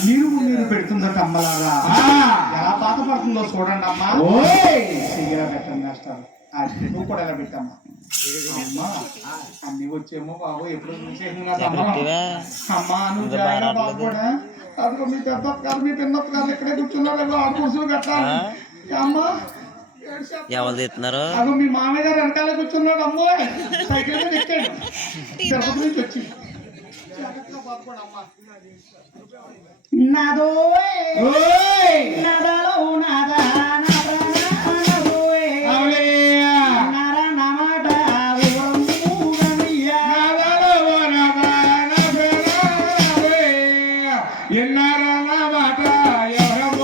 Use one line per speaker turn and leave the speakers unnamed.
నీరు నీరు పెడుతుందట అమ్మలాగా
ఆ.
ఎలా బాధపడుతుందో చూడండి అమ్మా. పెట్టండి వేస్తారు ఆ నువ్వు కూడా ఎలా పెట్టమ్మా? అమ్మా అన్ని వచ్చేమో బాబు ఎప్పుడు అమ్మ. బాగుపడా అదిగో మీ పెద్ద గారు మీ పిన్న గారు ఇక్కడే కూర్చున్నారు. కూర్చొని కట్టాలి అమ్మా.
ఎవరు తీస్తున్నారు?
మీ మామయ్య గారు వెనకాల కూర్చున్నాడు. అమ్మో సైకిల్ మీద ఎక్కాడు. తిరుపతి నుంచి వచ్చి
ఓయ్!
నాదలో నాదా నాదా
ఎన్నారా మాట ఎవరమ్మ